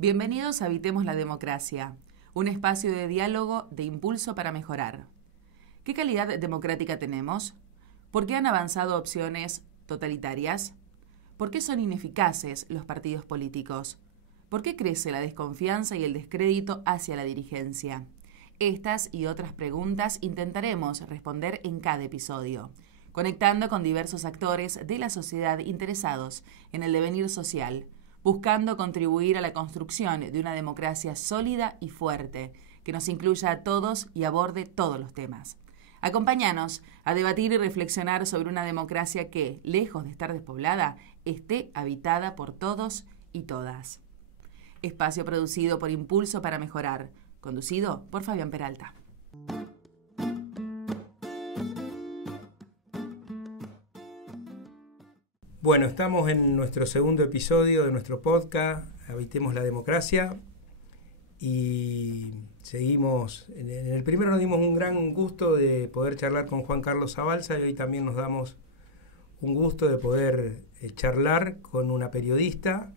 Bienvenidos a Habitemos la Democracia, un espacio de diálogo de impulso para mejorar. ¿Qué calidad democrática tenemos? ¿Por qué han avanzado opciones totalitarias? ¿Por qué son ineficaces los partidos políticos? ¿Por qué crece la desconfianza y el descrédito hacia la dirigencia? Estas y otras preguntas intentaremos responder en cada episodio, conectando con diversos actores de la sociedad interesados en el devenir social, buscando contribuir a la construcción de una democracia sólida y fuerte, que nos incluya a todos y aborde todos los temas. Acompáñanos a debatir y reflexionar sobre una democracia que, lejos de estar despoblada, esté habitada por todos y todas. Espacio producido por Impulso para Mejorar, conducido por Fabián Peralta. Bueno, estamos en nuestro segundo episodio de nuestro podcast, Habitemos la Democracia, y seguimos. En el primero nos dimos un gran gusto de poder charlar con Juan Carlos Zabalza, y hoy también nos damos un gusto de poder charlar con una periodista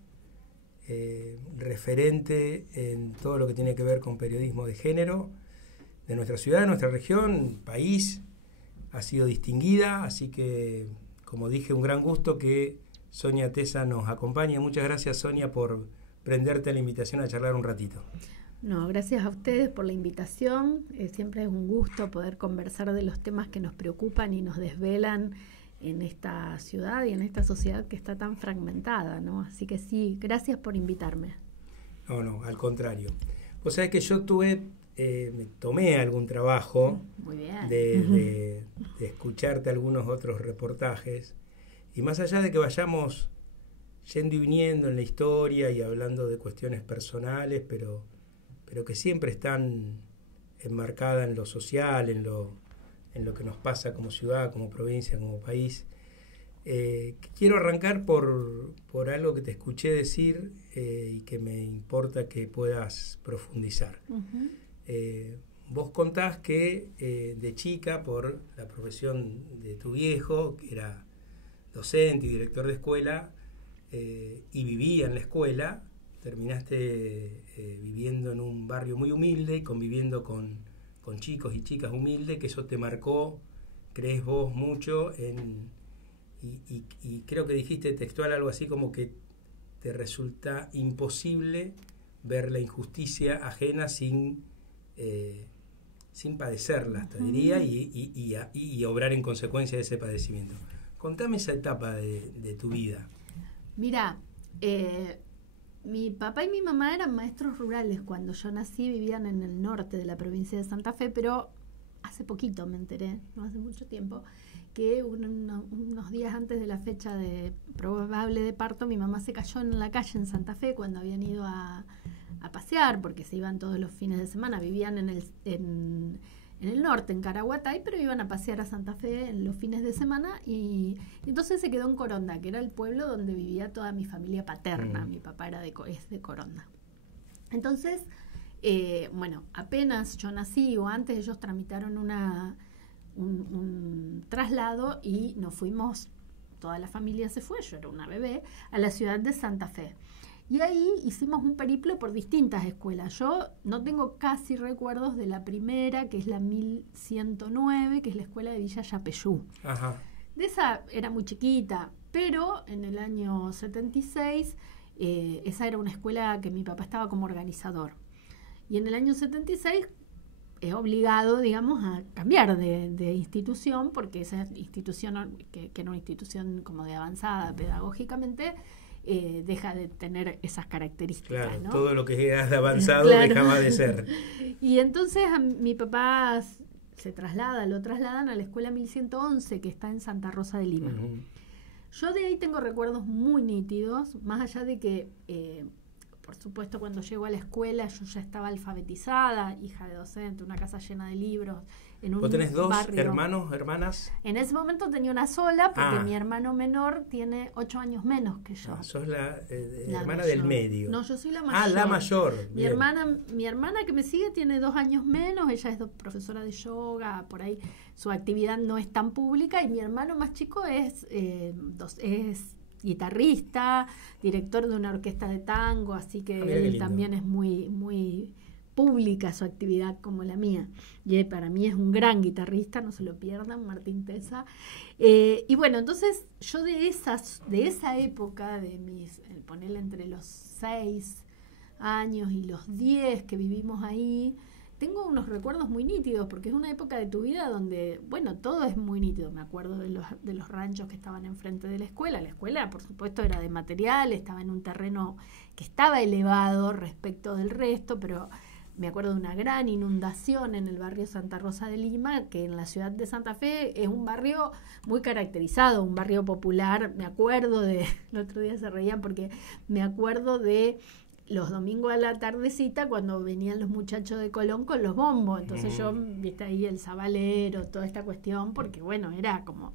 referente en todo lo que tiene que ver con periodismo de género de nuestra ciudad, de nuestra región, país. Ha sido distinguida, así que, como dije, un gran gusto que Sonia Tesa nos acompañe. Muchas gracias, Sonia, por prenderte a la invitación a charlar un ratito. No, gracias a ustedes por la invitación. Siempre es un gusto poder conversar de los temas que nos preocupan y nos desvelan en esta ciudad y en esta sociedad que está tan fragmentada, ¿no? Así que sí, gracias por invitarme. No, al contrario. Vos sabés que yo me tomé algún trabajo de escucharte algunos otros reportajes, y más allá de que vayamos yendo y viniendo en la historia y hablando de cuestiones personales, pero que siempre están enmarcadas en lo social, en lo que nos pasa como ciudad, como provincia, como país. Quiero arrancar por algo que te escuché decir y que me importa que puedas profundizar. Vos contás que de chica, por la profesión de tu viejo, que era docente y director de escuela, y vivía en la escuela, terminaste viviendo en un barrio muy humilde y conviviendo con chicos y chicas humildes, que eso te marcó, crees vos, mucho, y creo que dijiste textual algo así como que te resulta imposible ver la injusticia ajena sin padecerla, te diría, y obrar en consecuencia de ese padecimiento. Contame esa etapa de tu vida. Mira, mi papá y mi mamá eran maestros rurales. Cuando yo nací vivían en el norte de la provincia de Santa Fe, pero hace poquito me enteré, no hace mucho tiempo, que unos días antes de la fecha probable de parto, mi mamá se cayó en la calle en Santa Fe cuando habían ido a pasear, porque se iban todos los fines de semana. Vivían en el norte, en Caraguatay, pero iban a pasear a Santa Fe en los fines de semana, y entonces se quedó en Coronda, que era el pueblo donde vivía toda mi familia paterna. Mi papá es de Coronda. Entonces, apenas yo nací o antes, ellos tramitaron un traslado y nos fuimos, toda la familia se fue, yo era una bebé, a la ciudad de Santa Fe. Y ahí hicimos un periplo por distintas escuelas. Yo no tengo casi recuerdos de la primera, que es la 1109, que es la escuela de Villa Yapeyú. Ajá. De esa era muy chiquita, pero en el año 76, esa era una escuela que mi papá estaba como organizador. Y en el año 76 es obligado, digamos, a cambiar de institución, porque esa institución, que era una institución como de avanzada pedagógicamente, deja de tener esas características. Claro, ¿no? todo lo que es de avanzado claro. Dejaba de ser. Y entonces a mi papá lo trasladan a la escuela 1111, que está en Santa Rosa de Lima. Uh-huh. Yo de ahí tengo recuerdos muy nítidos, más allá de que, por supuesto, cuando llego a la escuela yo ya estaba alfabetizada, hija de docente, una casa llena de libros. ¿Vos tenés dos barrio. hermanos, hermanas? En ese momento tenía una sola, porque mi hermano menor tiene 8 años menos que yo. Sos la hermana mayor. Del medio. No, yo soy la mayor. La mayor. Mi hermana que me sigue tiene 2 años menos, ella es profesora de yoga, por ahí su actividad no es tan pública, y mi hermano más chico es guitarrista, director de una orquesta de tango, así que él también es muy, muy pública su actividad como la mía. Y para mí es un gran guitarrista, no se lo pierdan, Martín Tesa. Y bueno, entonces yo de esa época, de ponerle entre los 6 años y los 10 que vivimos ahí, tengo unos recuerdos muy nítidos, porque es una época de tu vida donde, bueno, todo es muy nítido. Me acuerdo de los ranchos que estaban enfrente de la escuela. La escuela, por supuesto, era de material, estaba en un terreno que estaba elevado respecto del resto, pero me acuerdo de una gran inundación en el barrio Santa Rosa de Lima, que en la ciudad de Santa Fe es un barrio muy caracterizado, un barrio popular. Me acuerdo el otro día se reían porque me acuerdo de los domingos a la tardecita cuando venían los muchachos de Colón con los bombos. Entonces yo, viste ahí el sabalero, toda esta cuestión, porque bueno, era como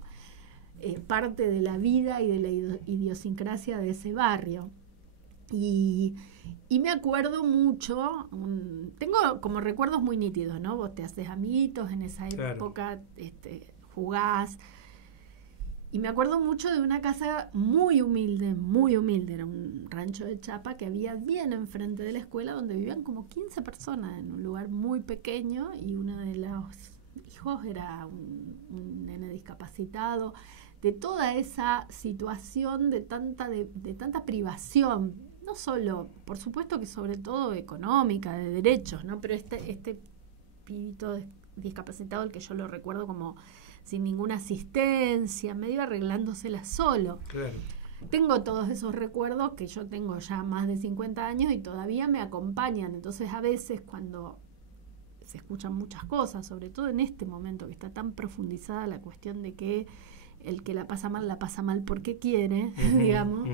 parte de la vida y de la idiosincrasia de ese barrio. Y me acuerdo mucho, tengo como recuerdos muy nítidos, ¿no? Vos te haces amiguitos en esa época, jugás. Y me acuerdo mucho de una casa muy humilde, era un rancho de chapa que había bien enfrente de la escuela, donde vivían como 15 personas en un lugar muy pequeño, y uno de los hijos era un nene discapacitado. De toda esa situación de tanta privación, no solo, por supuesto que sobre todo económica, de derechos, ¿no? Pero este pibito discapacitado, el que yo lo recuerdo como sin ninguna asistencia, medio arreglándosela solo. Claro. Tengo todos esos recuerdos que yo tengo ya más de 50 años y todavía me acompañan. Entonces a veces cuando se escuchan muchas cosas, sobre todo en este momento que está tan profundizada la cuestión de que el que la pasa mal porque quiere, digamos,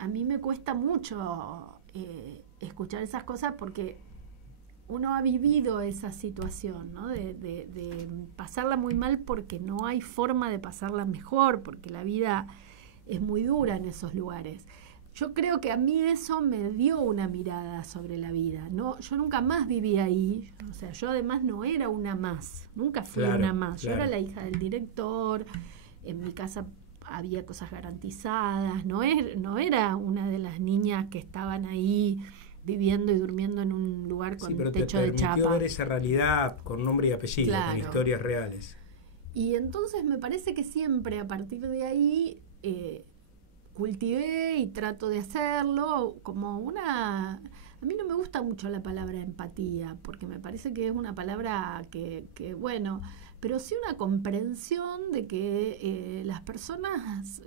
a mí me cuesta mucho escuchar esas cosas, porque uno ha vivido esa situación, ¿no? De pasarla muy mal porque no hay forma de pasarla mejor, porque la vida es muy dura en esos lugares. Yo creo que a mí eso me dio una mirada sobre la vida. No, yo nunca más viví ahí. O sea, yo además no era una más. Nunca fui una más. Yo era la hija del director. En mi casa había cosas garantizadas. No era una de las niñas que estaban ahí viviendo y durmiendo en un lugar con techo de chapa. Te permitió ver esa realidad con nombre y apellido, con historias reales. Y entonces me parece que siempre a partir de ahí cultivé y trato de hacerlo como una... A mí no me gusta mucho la palabra empatía, porque me parece que es una palabra que bueno, pero sí una comprensión de que las personas,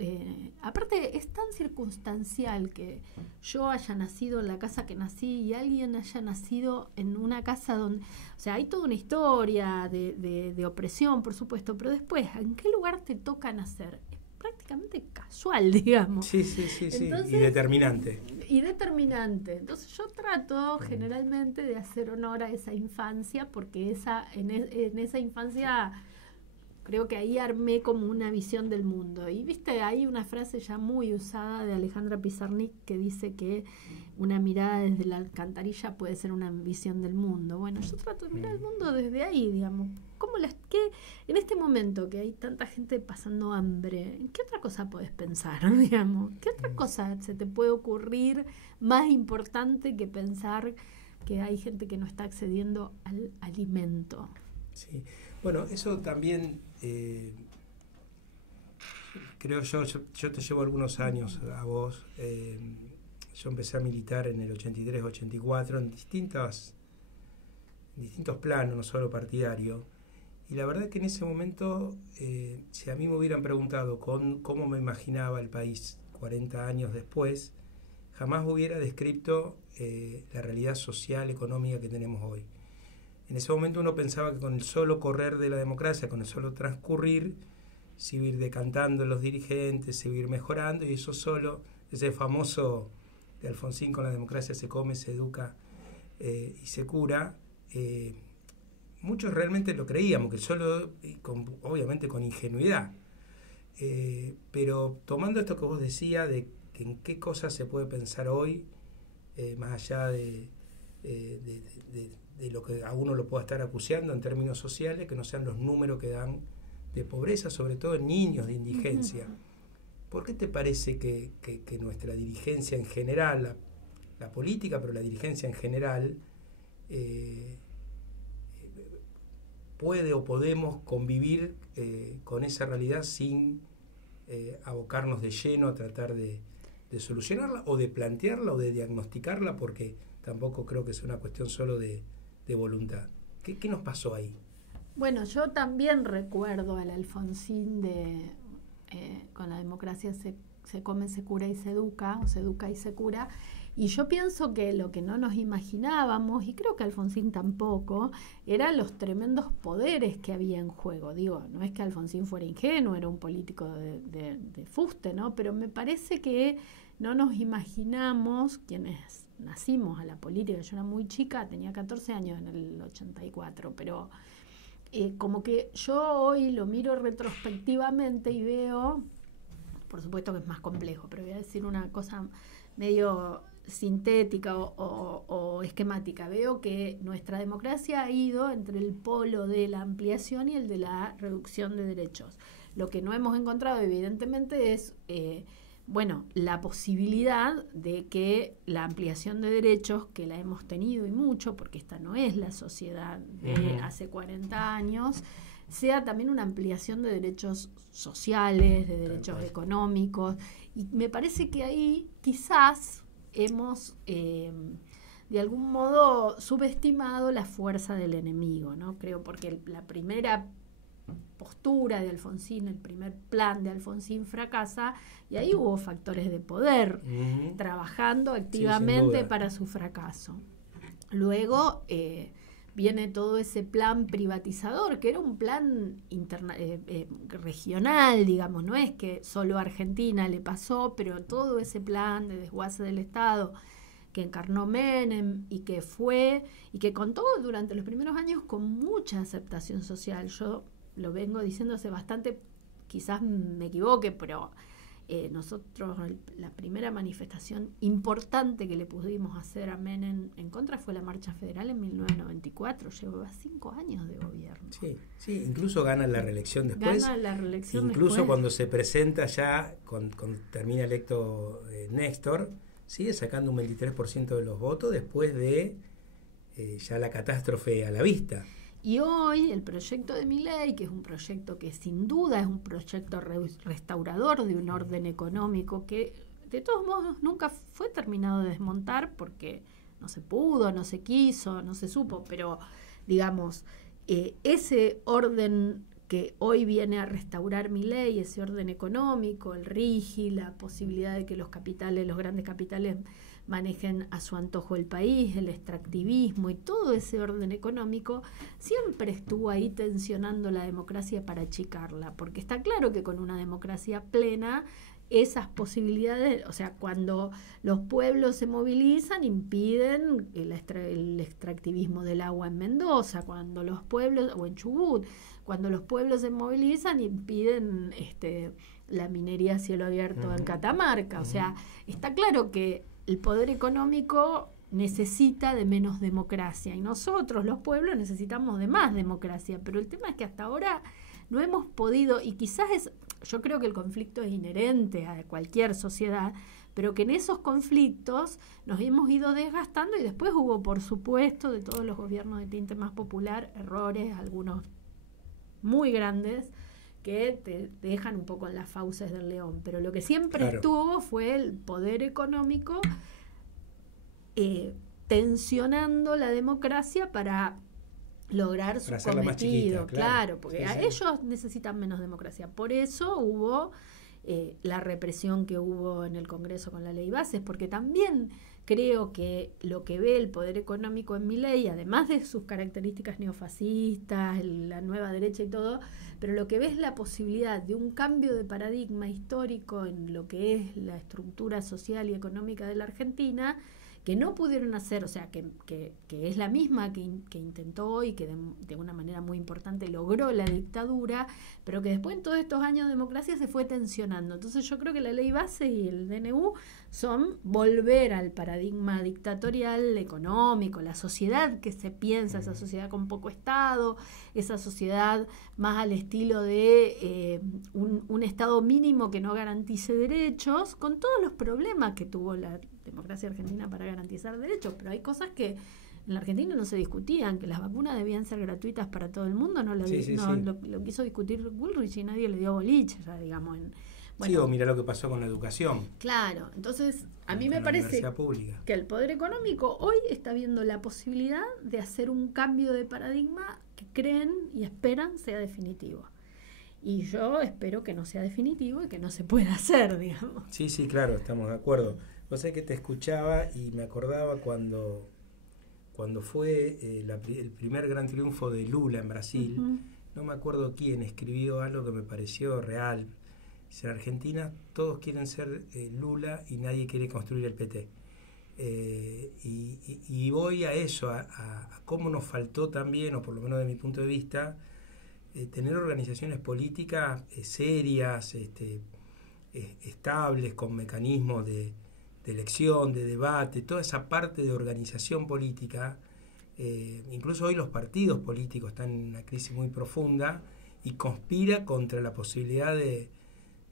aparte es tan circunstancial que yo haya nacido en la casa que nací y alguien haya nacido en una casa donde, o sea, hay toda una historia de opresión, por supuesto, pero después, ¿en qué lugar te toca nacer? Es prácticamente casual, digamos. Sí. Entonces, y determinante. Entonces yo trato generalmente de hacer honor a esa infancia, porque en esa infancia creo que ahí armé como una visión del mundo. Y viste, hay una frase ya muy usada de Alejandra Pizarnik que dice que una mirada desde la alcantarilla puede ser una visión del mundo. Bueno, yo trato de mirar el mundo desde ahí, digamos. ¿Qué, en este momento que hay tanta gente pasando hambre, ¿en qué otra cosa podés pensar, digamos? ¿Qué otra cosa se te puede ocurrir más importante que pensar que hay gente que no está accediendo al alimento? Sí, bueno, eso también creo yo te llevo algunos años a vos. Yo empecé a militar en el 83-84 en distintos planos, no solo partidario. Y la verdad que en ese momento, si a mí me hubieran preguntado cómo me imaginaba el país 40 años después, jamás hubiera descrito la realidad social, económica que tenemos hoy. En ese momento uno pensaba que con el solo correr de la democracia, con el solo transcurrir, se iba a ir decantando los dirigentes, se iba a ir mejorando, y eso solo, ese famoso de Alfonsín, con la democracia se come, se educa y se cura, muchos realmente lo creíamos, que solo, obviamente con ingenuidad, pero tomando esto que vos decías, de que en qué cosas se puede pensar hoy, más allá de lo que a uno lo pueda estar acuciando en términos sociales, que no sean los números que dan de pobreza, sobre todo en niños, de indigencia. ¿por qué te parece que nuestra dirigencia en general, la política, pero la dirigencia en general, puede o podemos convivir con esa realidad sin abocarnos de lleno a tratar de solucionarla o de plantearla o de diagnosticarla, porque tampoco creo que sea una cuestión solo de voluntad? ¿Qué nos pasó ahí? Bueno, yo también recuerdo al Alfonsín con la democracia se come, se cura y se educa, o se educa y se cura. Y yo pienso que lo que no nos imaginábamos, y creo que Alfonsín tampoco, eran los tremendos poderes que había en juego. Digo, no es que Alfonsín fuera ingenuo, era un político de fuste, ¿no? Pero me parece que no nos imaginamos, quienes nacimos a la política, yo era muy chica, tenía 14 años en el 84, pero como que yo hoy lo miro retrospectivamente y veo, por supuesto que es más complejo, pero voy a decir una cosa medio sintética o esquemática. Veo que nuestra democracia ha ido entre el polo de la ampliación y el de la reducción de derechos. Lo que no hemos encontrado, evidentemente, es la posibilidad de que la ampliación de derechos, que la hemos tenido y mucho, porque esta no es la sociedad de hace 40 años, sea también una ampliación de derechos sociales, de derechos económicos. Y me parece que ahí quizás hemos de algún modo subestimado la fuerza del enemigo, ¿no? Creo, porque la primera postura de Alfonsín, el primer plan de Alfonsín fracasa, y ahí hubo factores de poder trabajando activamente para su fracaso. Luego viene todo ese plan privatizador, que era un plan regional, digamos, no es que solo a Argentina le pasó, pero todo ese plan de desguace del Estado que encarnó Menem y que contó durante los primeros años con mucha aceptación social. Yo lo vengo diciendo hace bastante, quizás me equivoque, pero nosotros la primera manifestación importante que le pudimos hacer a Menem en contra fue la Marcha Federal en 1994, llevaba 5 años de gobierno. Sí, incluso gana la reelección después. Incluso cuando se presenta ya, cuando termina electo Néstor, sigue sacando un 23% de los votos después de ya la catástrofe a la vista. Y hoy el proyecto de Milei, que es un proyecto que sin duda es un proyecto restaurador de un orden económico que de todos modos nunca fue terminado de desmontar porque no se pudo, no se quiso, no se supo, pero digamos, ese orden que hoy viene a restaurar Milei, ese orden económico, el RIGI, la posibilidad de que los grandes capitales manejen a su antojo el país, el extractivismo y todo ese orden económico, siempre estuvo ahí tensionando la democracia para achicarla, porque está claro que con una democracia plena esas posibilidades, o sea, cuando los pueblos se movilizan, impiden el extractivismo del agua en Mendoza, cuando los pueblos, o en Chubut, cuando los pueblos se movilizan, impiden la minería a cielo abierto en Catamarca. O sea, está claro que el poder económico necesita de menos democracia y nosotros, los pueblos, necesitamos de más democracia, pero el tema es que hasta ahora no hemos podido, y quizás yo creo que el conflicto es inherente a cualquier sociedad, pero que en esos conflictos nos hemos ido desgastando y después hubo, por supuesto, de todos los gobiernos de tinte más popular, errores, algunos muy grandes, que te dejan un poco en las fauces del león, pero lo que siempre estuvo fue el poder económico tensionando la democracia para lograr su cometido, claro, porque ellos necesitan menos democracia. Por eso hubo la represión que hubo en el Congreso con la ley bases, porque también creo que lo que ve el poder económico en Milei, además de sus características neofascistas, la nueva derecha y todo, pero lo que ve es la posibilidad de un cambio de paradigma histórico en lo que es la estructura social y económica de la Argentina, que no pudieron hacer, o sea, que es la misma que intentó y que de una manera muy importante logró la dictadura, pero que después en todos estos años de democracia se fue tensionando. Entonces yo creo que la ley base y el DNU son volver al paradigma dictatorial económico, la sociedad que se piensa, esa sociedad con poco Estado, esa sociedad más al estilo de un Estado mínimo que no garantice derechos, con todos los problemas que tuvo la democracia argentina para garantizar derechos, pero hay cosas que en la Argentina no se discutían, que las vacunas debían ser gratuitas para todo el mundo, lo quiso discutir Bullrich y nadie le dio boliche, ya digamos. O mira lo que pasó con la educación. Claro, entonces a mí me parece que el poder económico hoy está viendo la posibilidad de hacer un cambio de paradigma que creen y esperan sea definitivo. Y yo espero que no sea definitivo y que no se pueda hacer, digamos. Sí, claro, estamos de acuerdo. Vos sabés que te escuchaba y me acordaba cuando fue el primer gran triunfo de Lula en Brasil. Uh-huh. No me acuerdo quién escribió algo que me pareció real. En Argentina todos quieren ser Lula y nadie quiere construir el PT. Y voy a eso, a cómo nos faltó también, o por lo menos de mi punto de vista, tener organizaciones políticas serias, estables, con mecanismos de elección, de debate, toda esa parte de organización política. Incluso hoy los partidos políticos están en una crisis muy profunda y conspira contra la posibilidad de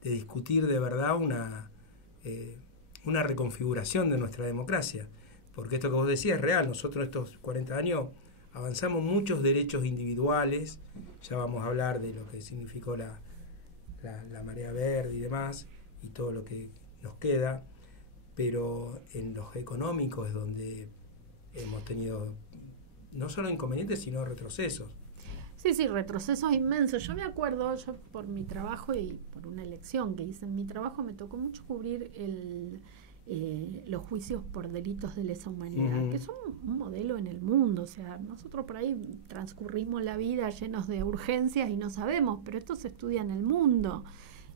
discutir de verdad una reconfiguración de nuestra democracia. Porque esto que vos decías es real. Nosotros estos 40 años avanzamos muchos derechos individuales. Ya vamos a hablar de lo que significó la marea verde y demás, y todo lo que nos queda. Pero en los económicos es donde hemos tenido no solo inconvenientes, sino retrocesos. Sí, retrocesos inmensos. Yo me acuerdo, por mi trabajo y por una elección que hice en mi trabajo, me tocó mucho cubrir los juicios por delitos de lesa humanidad, uh-huh, que son un modelo en el mundo. O sea, nosotros por ahí transcurrimos la vida llenos de urgencias y no sabemos, pero esto se estudia en el mundo.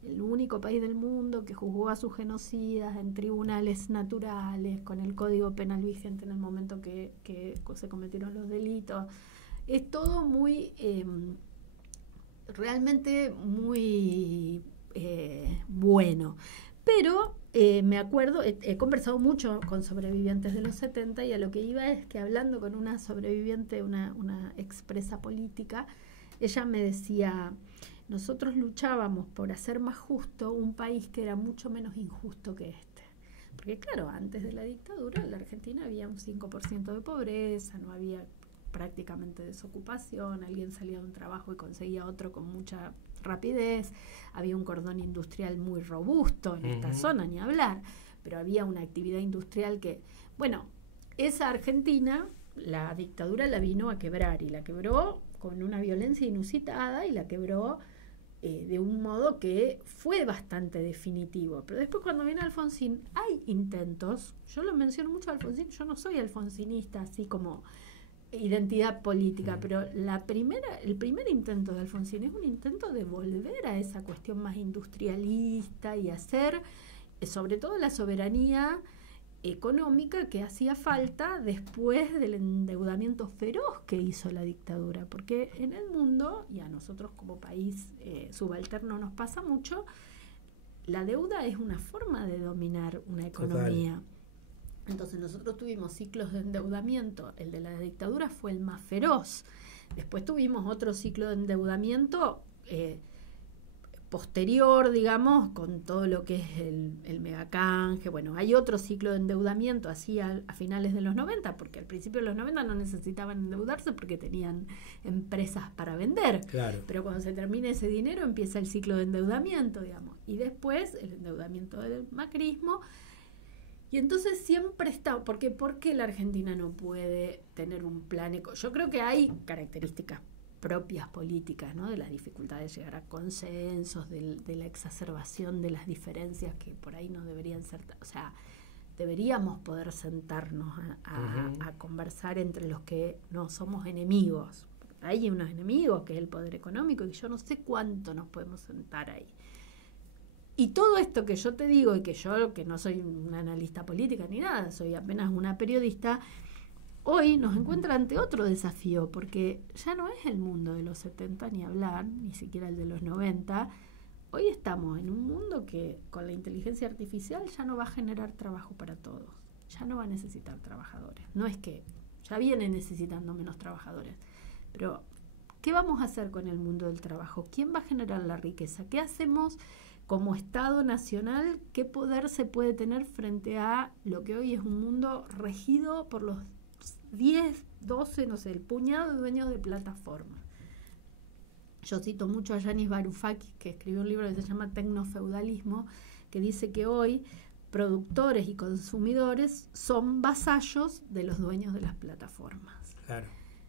El único país del mundo que juzgó a sus genocidas en tribunales naturales, con el Código Penal vigente en el momento que se cometieron los delitos. Es todo muy, realmente muy bueno. Pero me acuerdo, he conversado mucho con sobrevivientes de los 70 y a lo que iba es que hablando con una sobreviviente, una expresa política, ella me decía: nosotros luchábamos por hacer más justo un país que era mucho menos injusto que este. Porque claro, antes de la dictadura en la Argentina había un 5% de pobreza, no había prácticamente desocupación, alguien salía de un trabajo y conseguía otro con mucha rapidez, había un cordón industrial muy robusto en esta zona, ni hablar, pero había una actividad industrial que, bueno, esa Argentina, la dictadura la vino a quebrar y la quebró con una violencia inusitada y la quebró de un modo que fue bastante definitivo. Pero después cuando viene Alfonsín hay intentos, yo lo menciono mucho a Alfonsín, yo no soy alfonsinista así como identidad política, pero el primer intento de Alfonsín es un intento de volver a esa cuestión más industrialista y hacer sobre todo la soberanía económica que hacía falta después del endeudamiento feroz que hizo la dictadura, porque en el mundo, y a nosotros como país subalterno nos pasa mucho, la deuda es una forma de dominar una economía. Total. Entonces nosotros tuvimos ciclos de endeudamiento, el de la dictadura fue el más feroz, después tuvimos otro ciclo de endeudamiento posterior, digamos, con todo lo que es el megacanje. Bueno, hay otro ciclo de endeudamiento así a finales de los 90, porque al principio de los 90 no necesitaban endeudarse porque tenían empresas para vender. Claro. Pero cuando se termina ese dinero empieza el ciclo de endeudamiento, digamos, y después el endeudamiento del macrismo. Y entonces siempre está, ¿por qué la Argentina no puede tener un plan económico? Yo creo que hay características propias políticas, ¿no? De las dificultades de llegar a consensos, de la exacerbación de las diferencias que por ahí no deberían ser, o sea, deberíamos poder sentarnos a conversar entre los que no somos enemigos. Hay unos enemigos que es el poder económico y yo no sé cuánto nos podemos sentar ahí. Y todo esto que yo te digo, y que yo, que no soy una analista política ni nada, soy apenas una periodista, hoy nos encuentra ante otro desafío, porque ya no es el mundo de los 70 ni hablar, ni siquiera el de los 90. Hoy estamos en un mundo que con la inteligencia artificial ya no va a generar trabajo para todos, ya no va a necesitar trabajadores. No es que ya viene necesitando menos trabajadores, pero ¿qué vamos a hacer con el mundo del trabajo? ¿Quién va a generar la riqueza? ¿Qué hacemos como Estado nacional? ¿Qué poder se puede tener frente a lo que hoy es un mundo regido por los 10, 12, no sé, el puñado de dueños de plataformas? Yo cito mucho a Yanis Varoufakis, que escribió un libro que se llama Tecnofeudalismo, que dice que hoy productores y consumidores son vasallos de los dueños de las plataformas. Claro.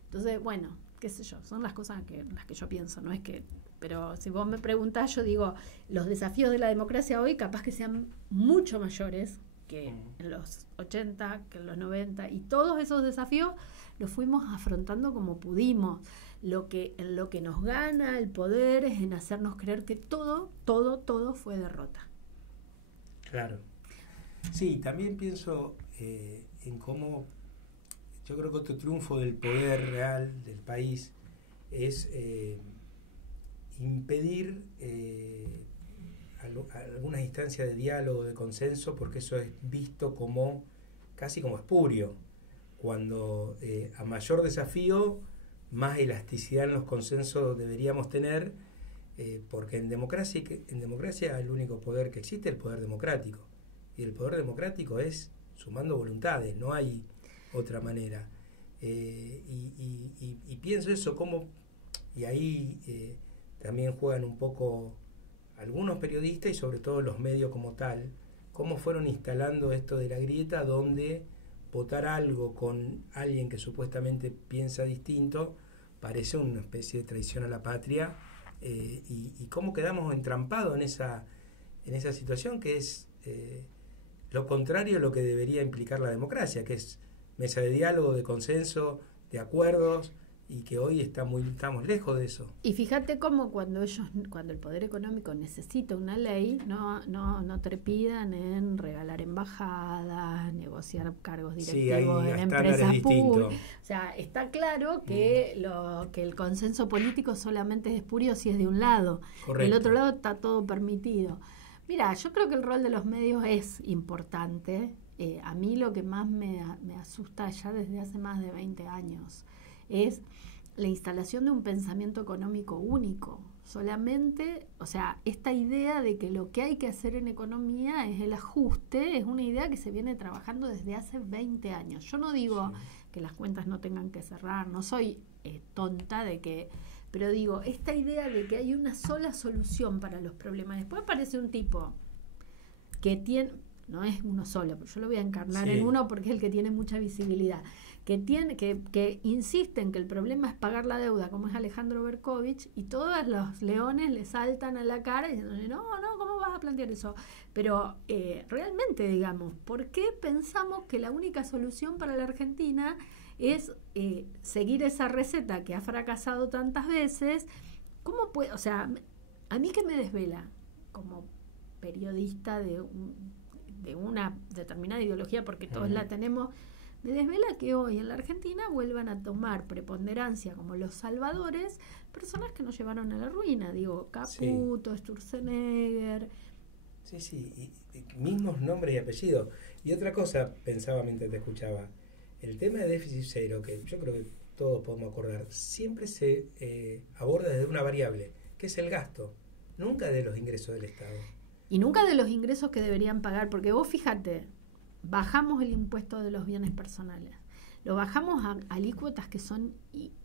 Entonces, bueno, qué sé yo, son las cosas en las que yo pienso, no es que... Pero si vos me preguntás, yo digo, los desafíos de la democracia hoy capaz que sean mucho mayores que en los 80, que en los 90, y todos esos desafíos los fuimos afrontando como pudimos. En lo que nos gana el poder es en hacernos creer que todo fue derrota. Claro. Sí, también pienso en cómo yo creo que otro triunfo del poder real del país es impedir algunas instancias de diálogo, de consenso, porque eso es visto como casi como espurio, cuando a mayor desafío, más elasticidad en los consensos deberíamos tener, porque en democracia el único poder que existe es el poder democrático, y el poder democrático es sumando voluntades, no hay otra manera. Y pienso eso como, y ahí también juegan un poco algunos periodistas y sobre todo los medios como tal, cómo fueron instalando esto de la grieta, donde votar algo con alguien que supuestamente piensa distinto parece una especie de traición a la patria, y cómo quedamos entrampados en esa situación que es lo contrario a lo que debería implicar la democracia, que es mesa de diálogo, de consenso, de acuerdos, y que hoy estamos lejos de eso. Y fíjate cómo cuando el poder económico necesita una ley, no trepidan en regalar embajadas, negociar cargos directivos en empresas públicas. O sea, está claro que el consenso político solamente es espurio si es de un lado. Correcto. Del otro lado está todo permitido. Mira, yo creo que el rol de los medios es importante. A mí lo que más me asusta ya desde hace más de 20 años es la instalación de un pensamiento económico único. Solamente, o sea, esta idea de que lo que hay que hacer en economía es el ajuste, es una idea que se viene trabajando desde hace 20 años. Yo no digo que las cuentas no tengan que cerrar, no soy tonta de que... Pero digo, esta idea de que hay una sola solución para los problemas. Después aparece un tipo que tiene... No es uno solo, pero yo lo voy a encarnar en uno porque es el que tiene mucha visibilidad. Que insiste en que el problema es pagar la deuda, como es Alejandro Berkovich, y todos los leones le saltan a la cara diciéndole, no, ¿cómo vas a plantear eso? Pero realmente, digamos, ¿por qué pensamos que la única solución para la Argentina es seguir esa receta que ha fracasado tantas veces? ¿Cómo puede? O sea, a mí que me desvela como periodista de una determinada ideología, porque todos la tenemos, me desvela que hoy en la Argentina vuelvan a tomar preponderancia como los salvadores personas que nos llevaron a la ruina. Digo, Caputo, Sturzenegger. Sí, y mismos nombres y apellidos. Y otra cosa pensaba mientras te escuchaba, el tema de déficit cero, que yo creo que todos podemos acordar, siempre se aborda desde una variable, que es el gasto, nunca de los ingresos del Estado. Y nunca de los ingresos que deberían pagar, porque vos fíjate, bajamos el impuesto de los bienes personales, lo bajamos a alícuotas que son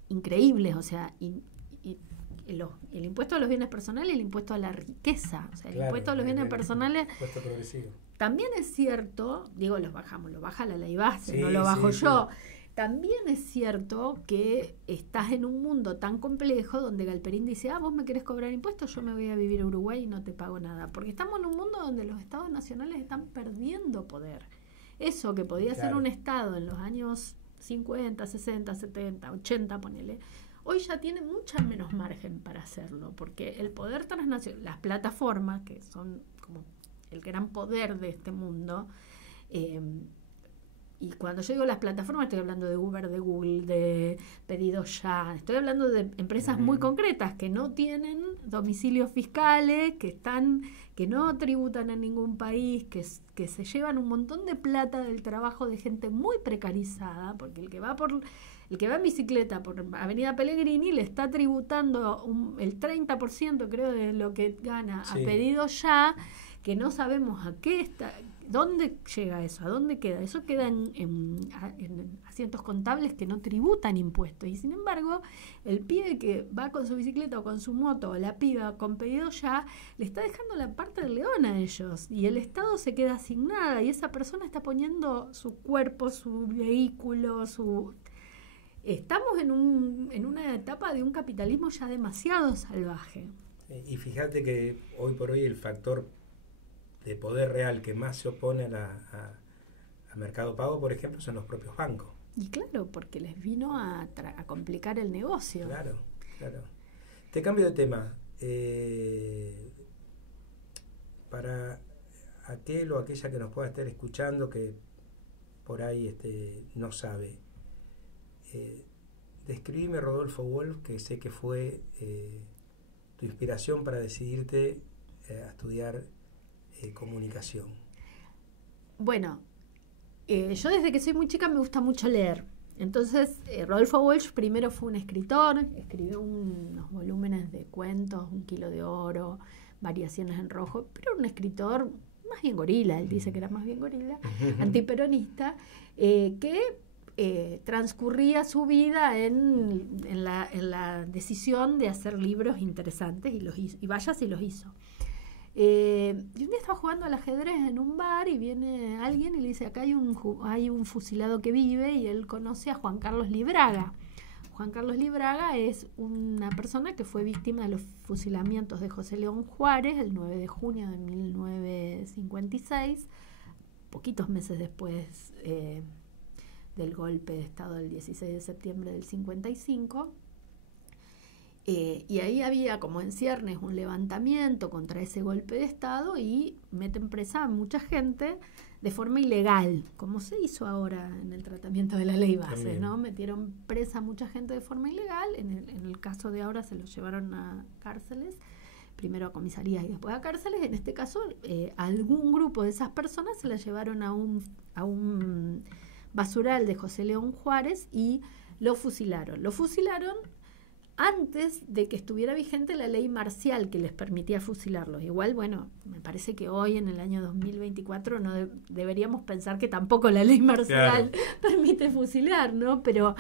increíbles, o sea, el impuesto a los bienes personales y el impuesto a la riqueza, o sea, el impuesto a los bienes personales impuesto progresivo. También es cierto, digo, lo baja la ley base, no lo bajo yo. También es cierto que estás en un mundo tan complejo donde Galperín dice, vos me querés cobrar impuestos, yo me voy a vivir a Uruguay y no te pago nada. Porque estamos en un mundo donde los estados nacionales están perdiendo poder. Eso que podía ser un estado en los años 50, 60, 70, 80, ponele, hoy ya tiene mucha menos margen para hacerlo, porque el poder transnacional, las plataformas, que son como el gran poder de este mundo. Y cuando yo digo las plataformas, estoy hablando de Uber, de Google, de Pedidos Ya. Estoy hablando de empresas muy concretas que no tienen domicilios fiscales, que no tributan en ningún país, que se llevan un montón de plata del trabajo de gente muy precarizada, porque el que va en bicicleta por Avenida Pellegrini le está tributando el 30%, creo, de lo que gana a Pedidos Ya, que no sabemos a qué está. ¿Dónde llega eso? ¿A dónde queda? Eso queda en asientos contables que no tributan impuestos. Y sin embargo, el pibe que va con su bicicleta o con su moto, o la piba con Pedidos Ya, le está dejando la parte del león a ellos. Y el Estado se queda sin nada. Y esa persona está poniendo su cuerpo, su vehículo, Estamos en una etapa de un capitalismo ya demasiado salvaje. Y fíjate que hoy por hoy el factor de poder real que más se opone a Mercado Pago, por ejemplo, son los propios bancos. Y claro, porque les vino a complicar el negocio. Claro. Te cambio de tema. Para aquel o aquella que nos pueda estar escuchando que por ahí no sabe, describime Rodolfo Wolf, que sé que fue tu inspiración para decidirte a estudiar comunicación. Bueno, yo desde que soy muy chica me gusta mucho leer. Entonces, Rodolfo Walsh primero fue un escritor, escribió unos volúmenes de cuentos, 1 kilo de oro, Variaciones en rojo, pero un escritor más bien gorila, él dice que era más bien gorila, antiperonista, que transcurría su vida en la decisión de hacer libros interesantes y los hizo, y vaya si los hizo. Y un día estaba jugando al ajedrez en un bar y viene alguien y le dice, acá hay un fusilado que vive, y él conoce a Juan Carlos Libraga. Juan Carlos Libraga es una persona que fue víctima de los fusilamientos de José León Juárez el 9 de junio de 1956, poquitos meses después del golpe de Estado del 16 de septiembre del 55. Y ahí había como en ciernes un levantamiento contra ese golpe de Estado y meten presa a mucha gente de forma ilegal, como se hizo ahora en el tratamiento de la ley base. También, ¿no? Metieron presa a mucha gente de forma ilegal. En el caso de ahora se los llevaron a cárceles, primero a comisarías y después a cárceles. En este caso, algún grupo de esas personas se las llevaron a un basural de José León Juárez y lo fusilaron. Lo fusilaron antes de que estuviera vigente la ley marcial que les permitía fusilarlos. Igual, bueno, me parece que hoy, en el año 2024, no deberíamos pensar que tampoco la ley marcial permite fusilar, ¿no? Pero,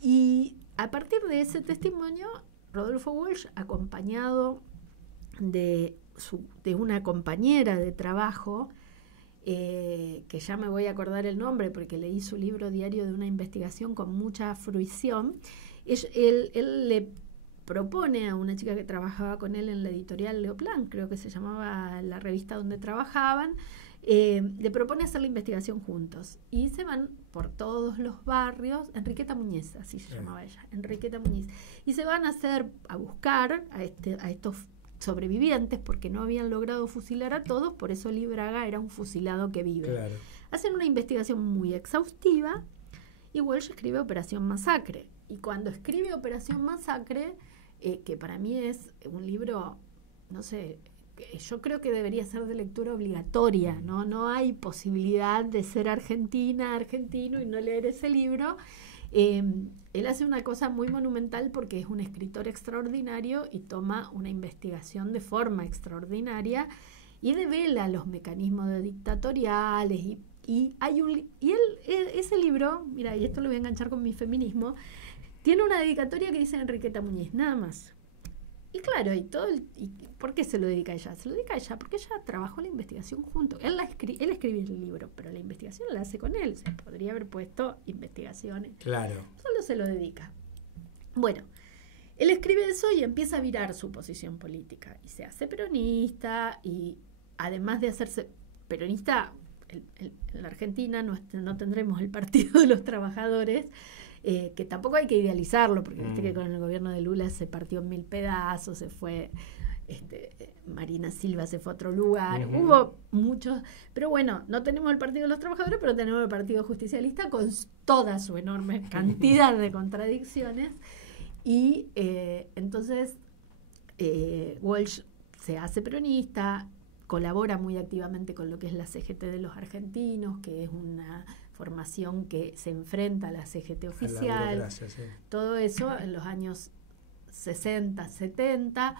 y a partir de ese testimonio, Rodolfo Walsh, acompañado de una compañera de trabajo, que ya me voy a acordar el nombre porque leí su libro Diario de una investigación con mucha fruición, él le propone a una chica que trabajaba con él en la editorial Leoplan, creo que se llamaba la revista donde trabajaban, le propone hacer la investigación juntos. Y se van por todos los barrios, Enriqueta Muñiz, así se llamaba ella, Enriqueta Muñiz. Y se van a buscar a estos sobrevivientes, porque no habían logrado fusilar a todos, por eso Libraga era un fusilado que vive. Claro. Hacen una investigación muy exhaustiva y Walsh escribe Operación Masacre. Y cuando escribe Operación Masacre, que para mí es un libro, no sé, yo creo que debería ser de lectura obligatoria, ¿no? No hay posibilidad de ser argentino y no leer ese libro. Él hace una cosa muy monumental porque es un escritor extraordinario y toma una investigación de forma extraordinaria y devela los mecanismos dictatoriales y ese libro, mira, y esto lo voy a enganchar con mi feminismo, tiene una dedicatoria que dice Enriqueta Muñiz, nada más. Y claro, y ¿por qué se lo dedica a ella? Se lo dedica a ella porque ella trabajó la investigación junto. Él escribe el libro, pero la investigación la hace con él. Se podría haber puesto investigaciones. Claro. Solo se lo dedica. Bueno, él escribe eso y empieza a virar su posición política. Y se hace peronista, y además de hacerse peronista, en la Argentina no tendremos el Partido de los Trabajadores, que tampoco hay que idealizarlo, porque viste que con el gobierno de Lula se partió en 1000 pedazos, se fue Marina Silva se fue a otro lugar, hubo muchos, pero bueno, no tenemos el Partido de los Trabajadores, pero tenemos el Partido Justicialista con toda su enorme cantidad de contradicciones, y entonces Walsh se hace peronista, colabora muy activamente con lo que es la CGT de los argentinos, que es una formación que se enfrenta a la CGT oficial, sí. Todo eso en los años 60, 70,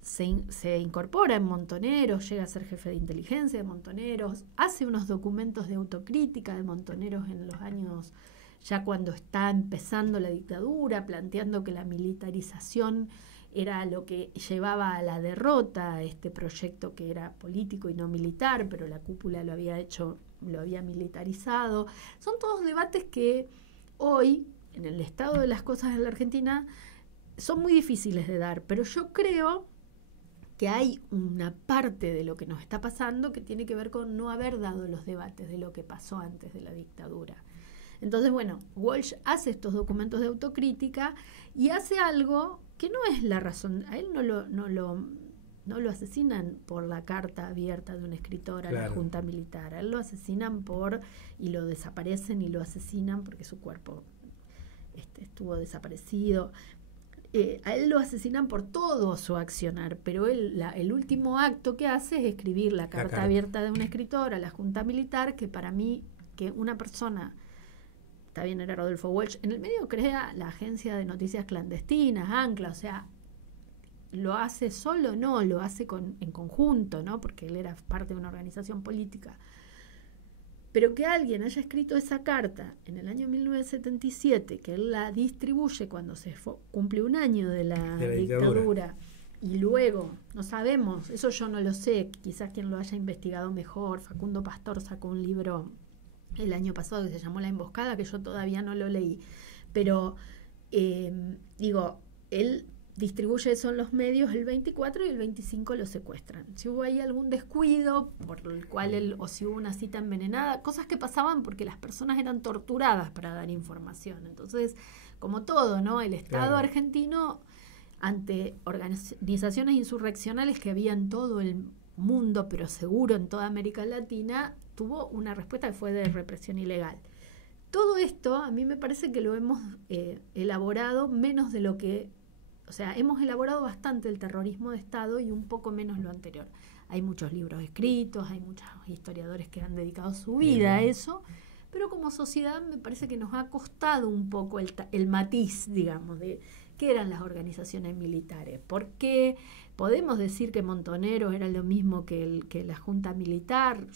se incorpora en Montoneros, llega a ser jefe de inteligencia de Montoneros, hace unos documentos de autocrítica de Montoneros en los años, ya cuando está empezando la dictadura, planteando que la militarización era lo que llevaba a la derrota a este proyecto que era político y no militar, pero la cúpula lo había militarizado. Son todos debates que hoy, en el estado de las cosas en la Argentina, son muy difíciles de dar, pero yo creo que hay una parte de lo que nos está pasando que tiene que ver con no haber dado los debates de lo que pasó antes de la dictadura. Entonces, bueno, Walsh hace estos documentos de autocrítica y hace algo que no es la razón. A él no lo asesinan por la carta abierta de un escritor a la Junta Militar. A él lo asesinan y lo desaparecen y lo asesinan porque su cuerpo estuvo desaparecido. A él lo asesinan por todo su accionar, pero el último acto que hace es escribir la carta abierta de un escritor a la Junta Militar, que para mí, que una persona, está bien, era Rodolfo Walsh, en el medio crea la agencia de noticias clandestinas, Ancla, o sea, lo hace solo, no, lo hace en conjunto, ¿no? Porque él era parte de una organización política. Pero que alguien haya escrito esa carta en el año 1977, que él la distribuye cuando cumple un año de la dictadura, y luego, no sabemos, eso yo no lo sé, quizás quien lo haya investigado mejor, Facundo Pastor sacó un libro el año pasado que se llamó La Emboscada, que yo todavía no lo leí, pero él distribuye eso en los medios el 24 y el 25 lo secuestran. Si hubo ahí algún descuido por el cual o si hubo una cita envenenada, cosas que pasaban porque las personas eran torturadas para dar información. Entonces, como todo, ¿no? El Estado argentino, ante organizaciones insurreccionales que había en todo el mundo, pero seguro en toda América Latina, tuvo una respuesta que fue de represión ilegal. Todo esto a mí me parece que lo hemos elaborado menos de lo que... O sea, hemos elaborado bastante el terrorismo de Estado y un poco menos lo anterior. Hay muchos libros escritos, hay muchos historiadores que han dedicado su vida a eso, pero como sociedad me parece que nos ha costado un poco el matiz, digamos, de qué eran las organizaciones militares. ¿Por qué podemos decir que Montoneros era lo mismo que la Junta Militar?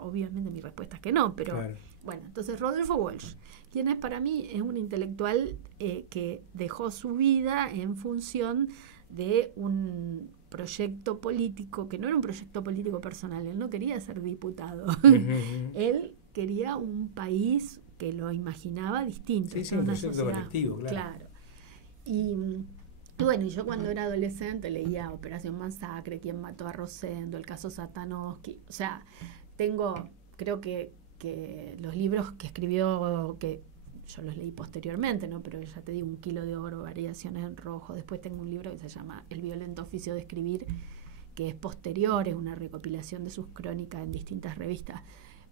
Obviamente mi respuesta es que no, pero... Claro. Bueno, entonces Rodolfo Walsh, quien es para mí es un intelectual que dejó su vida en función de un proyecto político, que no era un proyecto político personal, él no quería ser diputado, él quería un país que lo imaginaba distinto. Sí, un proyecto colectivo, claro. Y bueno, yo cuando era adolescente leía Operación Masacre, Quién mató a Rosendo, el caso Satanowski, o sea, creo que los libros que escribió, que yo los leí posteriormente, ¿no? Pero ya te digo, Un kilo de oro, Variaciones en rojo. Después tengo un libro que se llama El violento oficio de escribir, que es posterior, es una recopilación de sus crónicas en distintas revistas.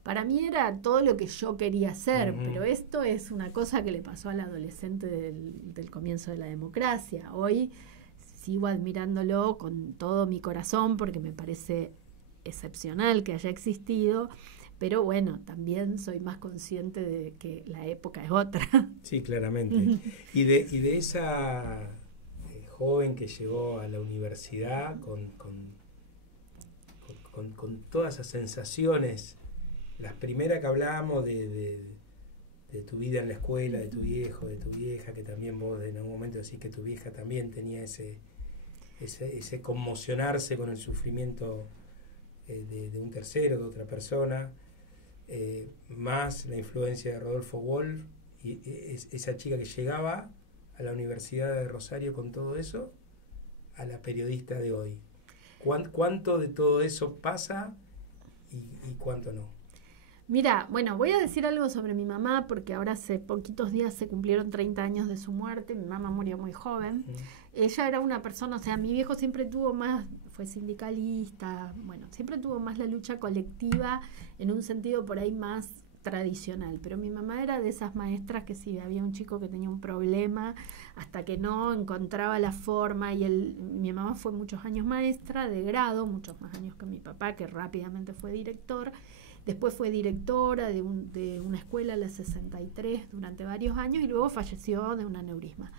Para mí era todo lo que yo quería hacer, pero esto es una cosa que le pasó al adolescente del comienzo de la democracia. Hoy sigo admirándolo con todo mi corazón porque me parece excepcional que haya existido. Pero bueno, también soy más consciente de que la época es otra. Sí, claramente. Y de esa joven que llegó a la universidad con todas esas sensaciones, las primeras que hablábamos de tu vida en la escuela, de tu viejo, de tu vieja, que también vos en algún momento decís que tu vieja también tenía ese conmocionarse con el sufrimiento de un tercero, de otra persona, más la influencia de Rodolfo Walsh y esa chica que llegaba a la Universidad de Rosario con todo eso, a la periodista de hoy. ¿Cuánto de todo eso pasa y cuánto no? Mira, bueno, voy a decir algo sobre mi mamá porque ahora hace poquitos días se cumplieron 30 años de su muerte. Mi mamá murió muy joven. Ella era una persona, o sea, mi viejo siempre tuvo más, fue sindicalista, bueno, siempre tuvo más la lucha colectiva en un sentido por ahí más tradicional, pero mi mamá era de esas maestras que si había un chico que tenía un problema, hasta que no encontraba la forma, y mi mamá fue muchos años maestra de grado, muchos más años que mi papá, que rápidamente fue director, después fue directora de una escuela a la 63 durante varios años, y luego falleció de un aneurisma.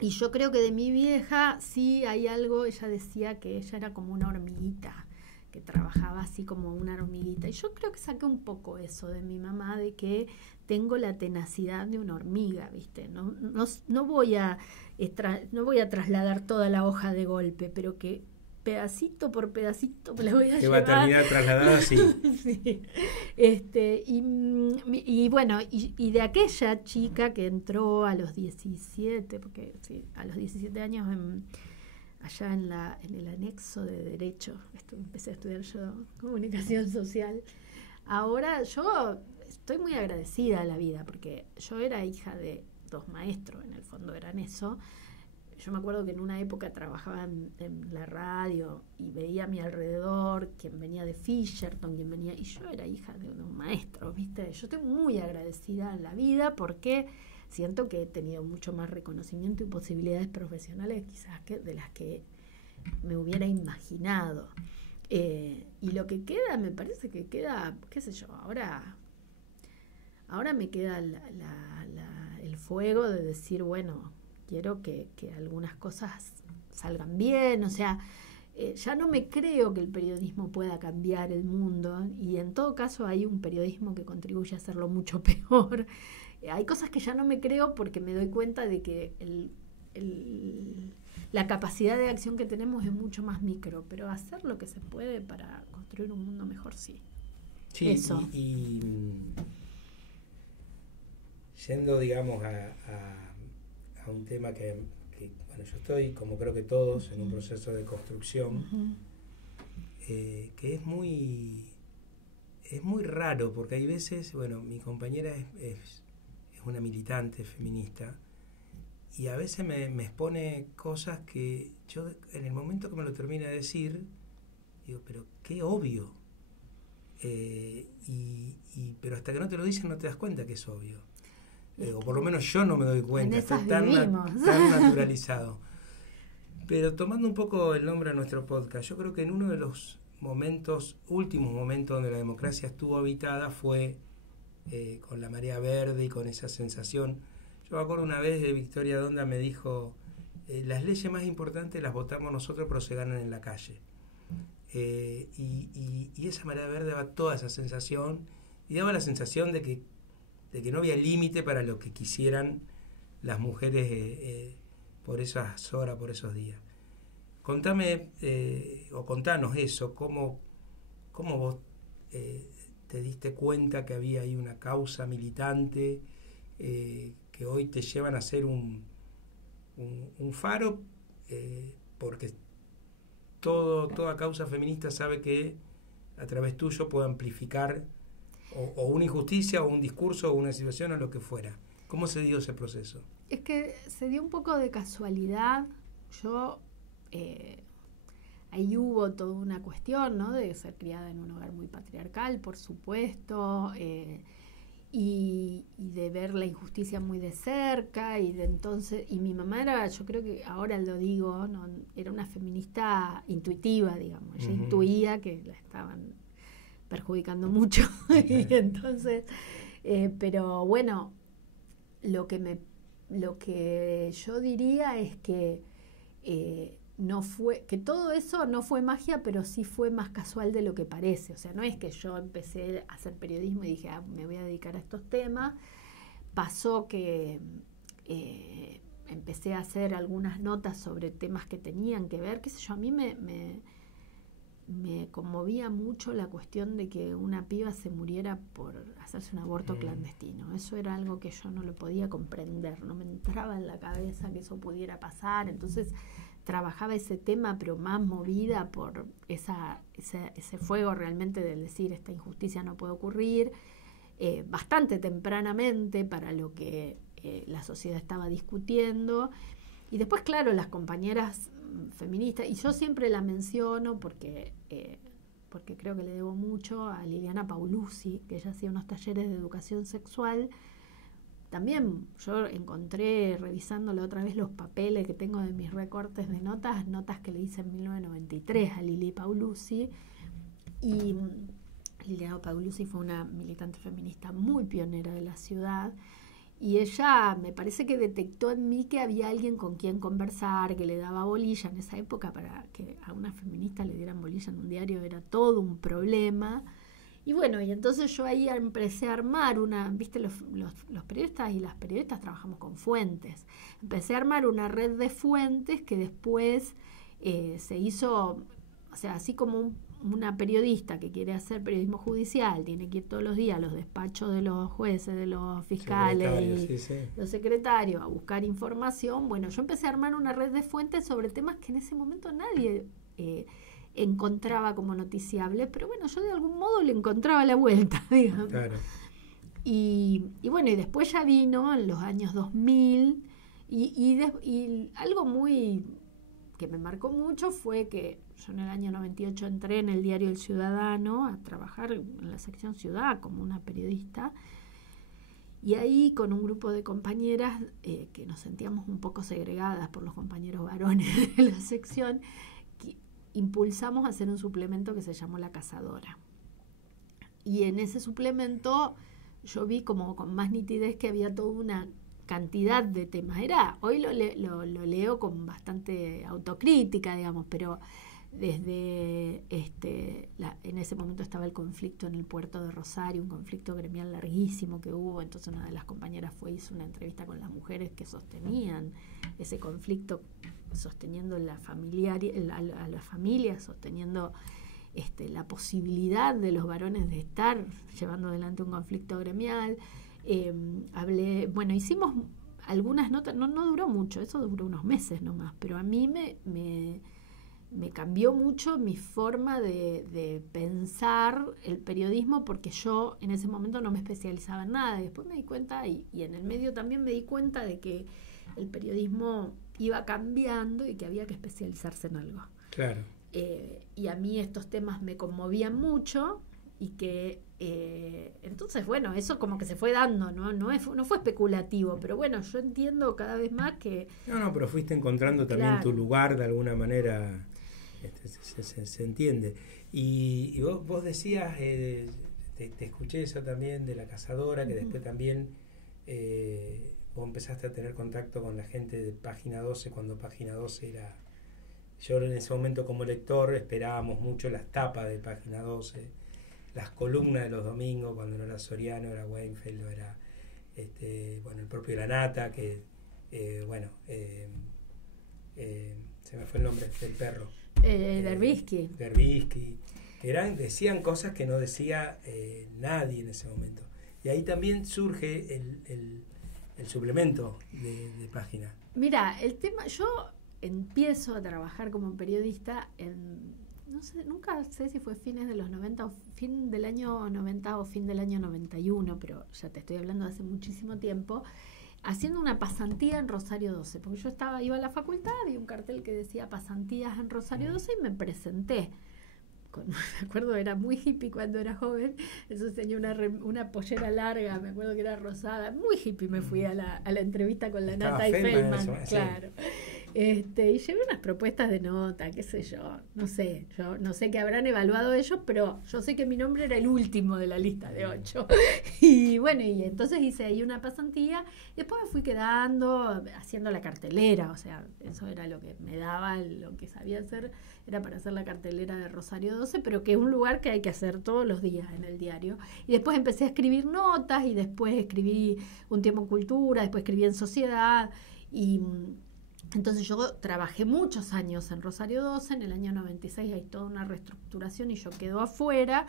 Y yo creo que de mi vieja sí hay algo, ella decía que ella era como una hormiguita, que trabajaba así como una hormiguita. Y yo creo que saqué un poco eso de mi mamá, de que tengo la tenacidad de una hormiga, ¿viste? No voy a trasladar toda la hoja de golpe, pero que pedacito por pedacito me la voy a llevar. Que va a terminar trasladada así. Sí. Y bueno, y de aquella chica que entró a los 17, porque sí, a los 17 años allá en el anexo de Derecho, empecé a estudiar yo comunicación social. Ahora yo estoy muy agradecida a la vida, porque yo era hija de 2 maestros, en el fondo eran eso. Yo me acuerdo que en una época trabajaba en la radio y veía a mi alrededor quien venía de Fisherton, quien venía, y yo era hija de un maestro, ¿viste? Yo estoy muy agradecida a la vida porque siento que he tenido mucho más reconocimiento y posibilidades profesionales quizás de las que me hubiera imaginado. Y lo que queda, me parece que queda, qué sé yo, ahora me queda el fuego de decir, bueno, quiero que algunas cosas salgan bien, o sea, ya no me creo que el periodismo pueda cambiar el mundo, y en todo caso hay un periodismo que contribuye a hacerlo mucho peor. Hay cosas que ya no me creo porque me doy cuenta de que la capacidad de acción que tenemos es mucho más micro, pero hacer lo que se puede para construir un mundo mejor, sí. Sí, eso. Y yendo, digamos, a un tema que, bueno, yo estoy, como creo que todos, en un proceso de construcción, que es muy raro, porque hay veces, bueno, mi compañera es una militante feminista, y a veces me expone cosas que yo, en el momento que me lo termina de decir, digo, pero qué obvio. Pero hasta que no te lo dicen no te das cuenta que es obvio. O por lo menos yo no me doy cuenta, está tan naturalizado. Pero tomando un poco el nombre a nuestro podcast, yo creo que en uno de los últimos momentos donde la democracia estuvo habitada fue con la marea verde y con esa sensación. Yo me acuerdo una vez de Victoria Donda me dijo, las leyes más importantes las votamos nosotros, pero se ganan en la calle. Y esa marea verde daba toda esa sensación, y daba la sensación de que no había límite para lo que quisieran las mujeres por esas horas, por esos días. Contame, o contanos eso, cómo vos te diste cuenta que había ahí una causa militante que hoy te llevan a ser un faro, porque toda causa feminista sabe que a través tuyo puede amplificar o una injusticia o un discurso o una situación o lo que fuera. ¿Cómo se dio ese proceso? Es que se dio un poco de casualidad. Yo ahí hubo toda una cuestión, ¿no? De ser criada en un hogar muy patriarcal, por supuesto, y de ver la injusticia muy de cerca, y mi mamá era, yo creo que ahora lo digo, ¿no? Era una feminista intuitiva, digamos. Ella intuía que la estaban perjudicando mucho. Y entonces, pero bueno, lo que yo diría es que que todo eso no fue magia, pero sí fue más casual de lo que parece. O sea, no es que yo empecé a hacer periodismo y dije, me voy a dedicar a estos temas. Pasó que empecé a hacer algunas notas sobre temas que tenían que ver, qué sé yo, a mí me conmovía mucho la cuestión de que una piba se muriera por hacerse un aborto clandestino. Eso era algo que yo no lo podía comprender, no me entraba en la cabeza que eso pudiera pasar. Entonces trabajaba ese tema, pero más movida por ese fuego realmente de decir esta injusticia no puede ocurrir, bastante tempranamente para lo que la sociedad estaba discutiendo. Y después, claro, las compañeras feministas, y yo siempre la menciono porque creo que le debo mucho a Liliana Paulucci, que ella hacía unos talleres de educación sexual. También yo encontré, revisando la otra vez los papeles que tengo de mis recortes de notas que le hice en 1993 a Lili Paulucci. Y Liliana Paulucci fue una militante feminista muy pionera de la ciudad. Y ella me parece que detectó en mí que había alguien con quien conversar, que le daba bolilla. En esa época, para que a una feminista le dieran bolilla en un diario era todo un problema. Y bueno, y entonces yo ahí empecé a armar viste, los periodistas y las periodistas trabajamos con fuentes. Empecé a armar una red de fuentes que después se hizo, o sea, así como una periodista que quiere hacer periodismo judicial, tiene que ir todos los días a los despachos de los jueces, de los fiscales y los secretarios a buscar información. Bueno, yo empecé a armar una red de fuentes sobre temas que en ese momento nadie encontraba como noticiable, pero bueno, yo de algún modo le encontraba la vuelta, digamos. Claro. Y bueno, y después ya vino en los años 2000 y algo muy que me marcó mucho fue que yo en el año 98 entré en el diario El Ciudadano a trabajar en la sección Ciudad como una periodista, y ahí con un grupo de compañeras que nos sentíamos un poco segregadas por los compañeros varones de la sección, impulsamos a hacer un suplemento que se llamó La Cazadora. Y en ese suplemento yo vi como con más nitidez que había toda una cantidad de temas. Hoy lo leo con bastante autocrítica, digamos, pero desde en ese momento estaba el conflicto en el puerto de Rosario, un conflicto gremial larguísimo que hubo. Entonces una de las compañeras hizo una entrevista con las mujeres que sostenían ese conflicto, sosteniendo a las familias, sosteniendo la posibilidad de los varones de estar llevando adelante un conflicto gremial. Hicimos algunas notas, no duró mucho, eso duró unos meses nomás, pero a mí me cambió mucho mi forma de pensar el periodismo, porque yo en ese momento no me especializaba en nada. Y después me di cuenta, y en el medio también me di cuenta de que el periodismo iba cambiando y que había que especializarse en algo. Claro. Y a mí estos temas me conmovían mucho y que entonces, bueno, eso como que se fue dando, no fue especulativo, pero bueno, yo entiendo cada vez más que... No, pero fuiste encontrando también tu lugar de alguna manera, se entiende. Y vos decías, te escuché eso también de La Cazadora, que después también vos empezaste a tener contacto con la gente de Página 12, cuando Página 12 era... Yo en ese momento como lector esperábamos mucho las tapas de Página 12, las columnas de los domingos, cuando no era Soriano, era Weinfeld, o era el propio Lanata, que se me fue el nombre del perro. Derbisky. Decían cosas que no decía nadie en ese momento. Y ahí también surge el suplemento de Página. Mira, el tema, yo empiezo a trabajar como periodista no sé, nunca sé si fue fines de los 90 o fin del año 90 o fin del año 91, pero ya te estoy hablando de hace muchísimo tiempo, haciendo una pasantía en Rosario 12, porque yo iba a la facultad, vi un cartel que decía pasantías en Rosario 12 y me presenté. Me acuerdo, era muy hippie cuando era joven, eso tenía una pollera larga, me acuerdo que era rosada, muy hippie. Me fui a la entrevista con la Nata y Feldman, claro. Y llevé unas propuestas de nota, qué sé yo no sé qué habrán evaluado ellos, pero yo sé que mi nombre era el último de la lista de 8. Y bueno, y entonces hice ahí una pasantía, y después me fui quedando haciendo la cartelera, o sea, eso era lo que me daba, lo que sabía hacer era para hacer la cartelera de Rosario 12, pero que es un lugar que hay que hacer todos los días en el diario. Y después empecé a escribir notas, y después escribí un tiempo en Cultura, después escribí en Sociedad, y entonces yo trabajé muchos años en Rosario 12. En el año 96 hay toda una reestructuración y yo quedo afuera,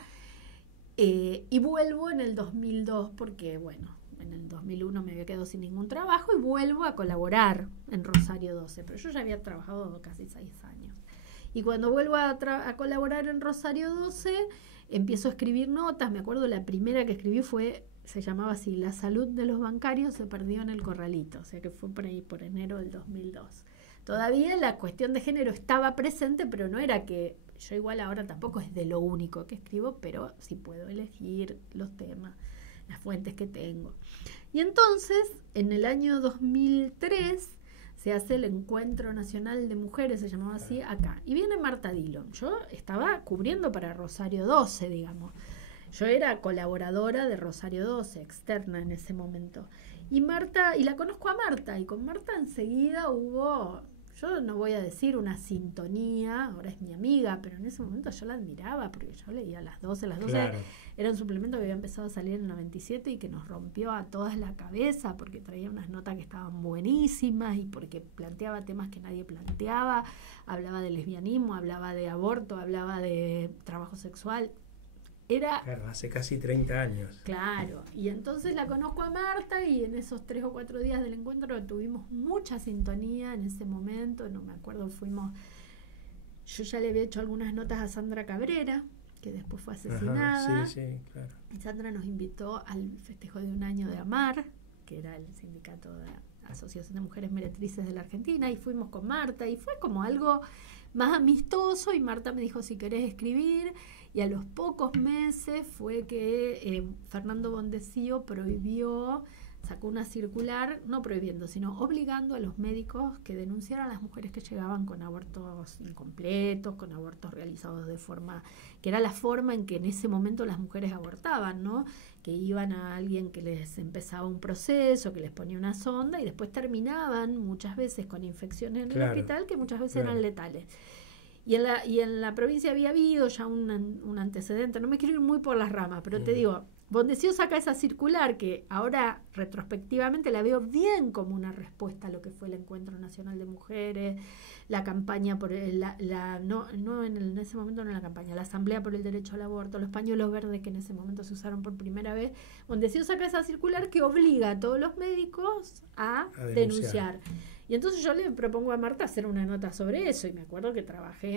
y vuelvo en el 2002 porque, bueno, en el 2001 me había quedado sin ningún trabajo y vuelvo a colaborar en Rosario 12, pero yo ya había trabajado casi 6 años. Y cuando vuelvo a colaborar en Rosario 12, empiezo a escribir notas. Me acuerdo la primera que escribí se llamaba así, La salud de los bancarios se perdió en el corralito, o sea que fue por ahí, por enero del 2002. Todavía la cuestión de género estaba presente, pero no era que, yo igual ahora tampoco es de lo único que escribo, pero sí puedo elegir los temas, las fuentes que tengo. Y entonces, en el año 2003, se hace el Encuentro Nacional de Mujeres, se llamaba así, acá. Y viene Marta Dillon. Yo estaba cubriendo para Rosario 12, digamos. Yo era colaboradora de Rosario 12, externa en ese momento. Y la conozco a Marta, y con Marta enseguida hubo, yo no voy a decir una sintonía, ahora es mi amiga, pero en ese momento yo la admiraba, porque yo leía Las 12. Claro. Era un suplemento que había empezado a salir en el 97 y que nos rompió a todas la cabeza, porque traía unas notas que estaban buenísimas y porque planteaba temas que nadie planteaba, hablaba de lesbianismo, hablaba de aborto, hablaba de trabajo sexual. Claro, hace casi 30 años. Claro, y entonces la conozco a Marta y en esos 3 o 4 días del encuentro tuvimos mucha sintonía en ese momento, no me acuerdo, yo ya le había hecho algunas notas a Sandra Cabrera, que después fue asesinada. Ajá, sí, claro. Y Sandra nos invitó al festejo de 1 año de AMAR, que era el sindicato de la Asociación de Mujeres Meretrices de la Argentina, y fuimos con Marta, y fue como algo más amistoso, y Marta me dijo, si querés escribir, y a los pocos meses fue que Fernando Bondesío sacó una circular, no prohibiendo, sino obligando a los médicos que denunciaran a las mujeres que llegaban con abortos incompletos, con abortos realizados de forma, que era la forma en que en ese momento las mujeres abortaban, ¿no? Que iban a alguien que les empezaba un proceso, que les ponía una sonda y después terminaban muchas veces con infecciones en el hospital que muchas veces eran letales. Y en la provincia había habido ya un antecedente, no me quiero ir muy por las ramas, pero te digo, Bondesío saca esa circular que ahora retrospectivamente la veo bien como una respuesta a lo que fue el Encuentro Nacional de Mujeres, la campaña por en ese momento no la campaña, la Asamblea por el Derecho al Aborto, los pañuelos verdes que en ese momento se usaron por primera vez. Bondesío saca esa circular que obliga a todos los médicos a denunciar. Y entonces yo le propongo a Marta hacer una nota sobre eso, y me acuerdo que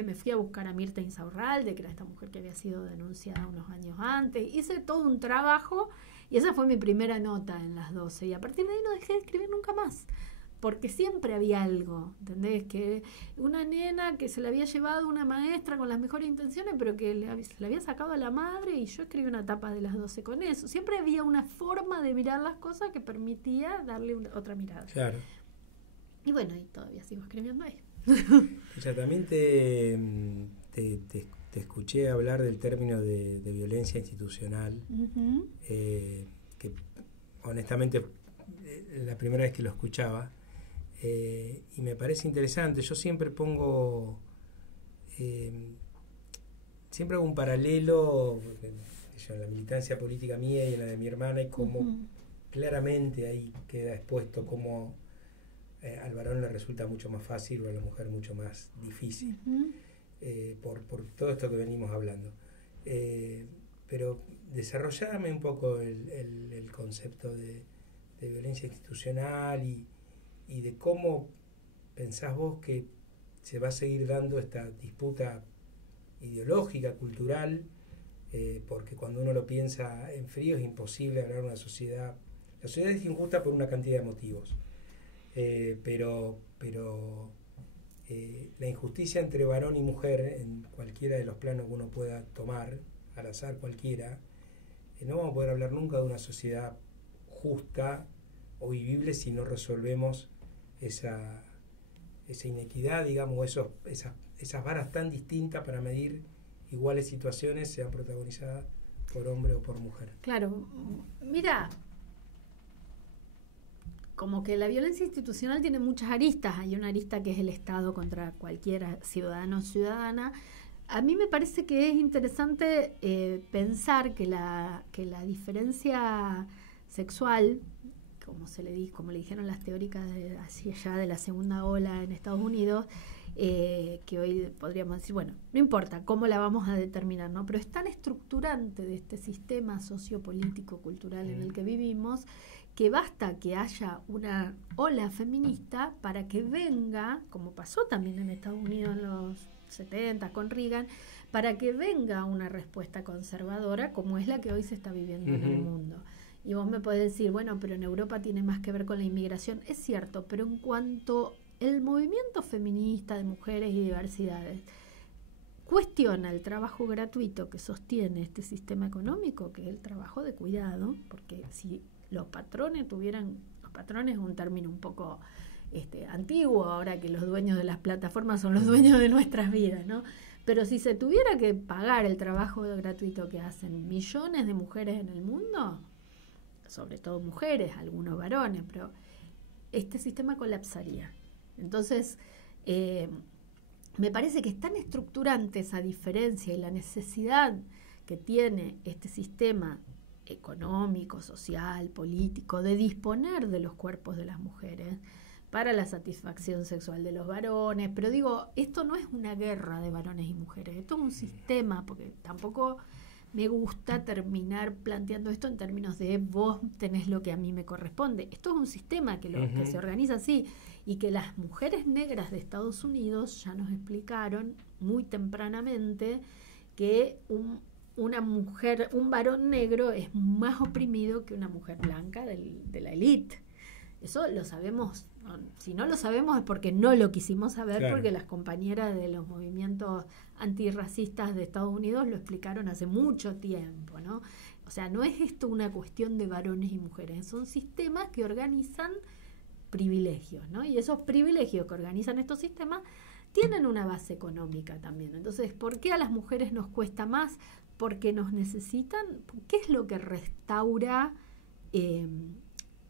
me fui a buscar a Mirta Insaurralde, que era esta mujer que había sido denunciada unos años antes, hice todo un trabajo, y esa fue mi primera nota en Las 12, y a partir de ahí no dejé de escribir nunca más, porque siempre había algo, ¿entendés? Que una nena que se la había llevado una maestra con las mejores intenciones, pero que se la había sacado a la madre, y yo escribí una tapa de Las 12 con eso. Siempre había una forma de mirar las cosas que permitía darle otra mirada. Claro. Y bueno, y todavía sigo escribiendo ahí. Ya también te escuché hablar del término de violencia institucional, que honestamente la primera vez que lo escuchaba, y me parece interesante. Yo siempre siempre hago un paralelo en la militancia política mía y en la de mi hermana, y cómo claramente ahí queda expuesto cómo al varón le resulta mucho más fácil o a la mujer mucho más difícil, por todo esto que venimos hablando. Pero desarrollame un poco el concepto de violencia institucional y de cómo pensás vos que se va a seguir dando esta disputa ideológica, cultural, porque cuando uno lo piensa en frío es imposible hablar de una sociedad. La sociedad es injusta por una cantidad de motivos. Pero la injusticia entre varón y mujer en cualquiera de los planos que uno pueda tomar, al azar cualquiera, no vamos a poder hablar nunca de una sociedad justa o vivible si no resolvemos esa inequidad, digamos, esas varas tan distintas para medir iguales situaciones, sean protagonizadas por hombre o por mujer. Claro, mira, como que la violencia institucional tiene muchas aristas. Hay una arista que es el Estado contra cualquier ciudadano o ciudadana. A mí me parece que es interesante pensar que la diferencia sexual, como le dijeron las teóricas hacia allá de la segunda ola en Estados Unidos, que hoy podríamos decir, bueno, no importa cómo la vamos a determinar, ¿no? Pero es tan estructurante de este sistema sociopolítico cultural en el que vivimos, que basta que haya una ola feminista para que venga, como pasó también en Estados Unidos en los 70 con Reagan, para que venga una respuesta conservadora como es la que hoy se está viviendo en el mundo. Y vos me podés decir, bueno, pero en Europa tiene más que ver con la inmigración. Es cierto, pero en cuanto el movimiento feminista de mujeres y diversidades cuestiona el trabajo gratuito que sostiene este sistema económico, que es el trabajo de cuidado, porque si los patrones es un término un poco antiguo, ahora que los dueños de las plataformas son los dueños de nuestras vidas, ¿no? Pero si se tuviera que pagar el trabajo gratuito que hacen millones de mujeres en el mundo, sobre todo mujeres, algunos varones, pero este sistema colapsaría. Entonces, me parece que es tan estructurante esa diferencia y la necesidad que tiene este sistema económico, social, político, de disponer de los cuerpos de las mujeres para la satisfacción sexual de los varones. Pero digo, esto no es una guerra de varones y mujeres, esto es un sistema, porque tampoco me gusta terminar planteando esto en términos de vos tenés lo que a mí me corresponde. Esto es un sistema que se organiza así, y que las mujeres negras de Estados Unidos ya nos explicaron muy tempranamente que un varón negro es más oprimido que una mujer blanca de la élite. Eso lo sabemos. Si no lo sabemos es porque no lo quisimos saber, claro. Porque las compañeras de los movimientos antirracistas de Estados Unidos lo explicaron hace mucho tiempo, ¿no? O sea, no es esto una cuestión de varones y mujeres, son sistemas que organizan privilegios, ¿no? Y esos privilegios que organizan estos sistemas tienen una base económica también. Entonces, ¿por qué a las mujeres nos cuesta más? Porque nos necesitan. ¿Qué es lo que restaura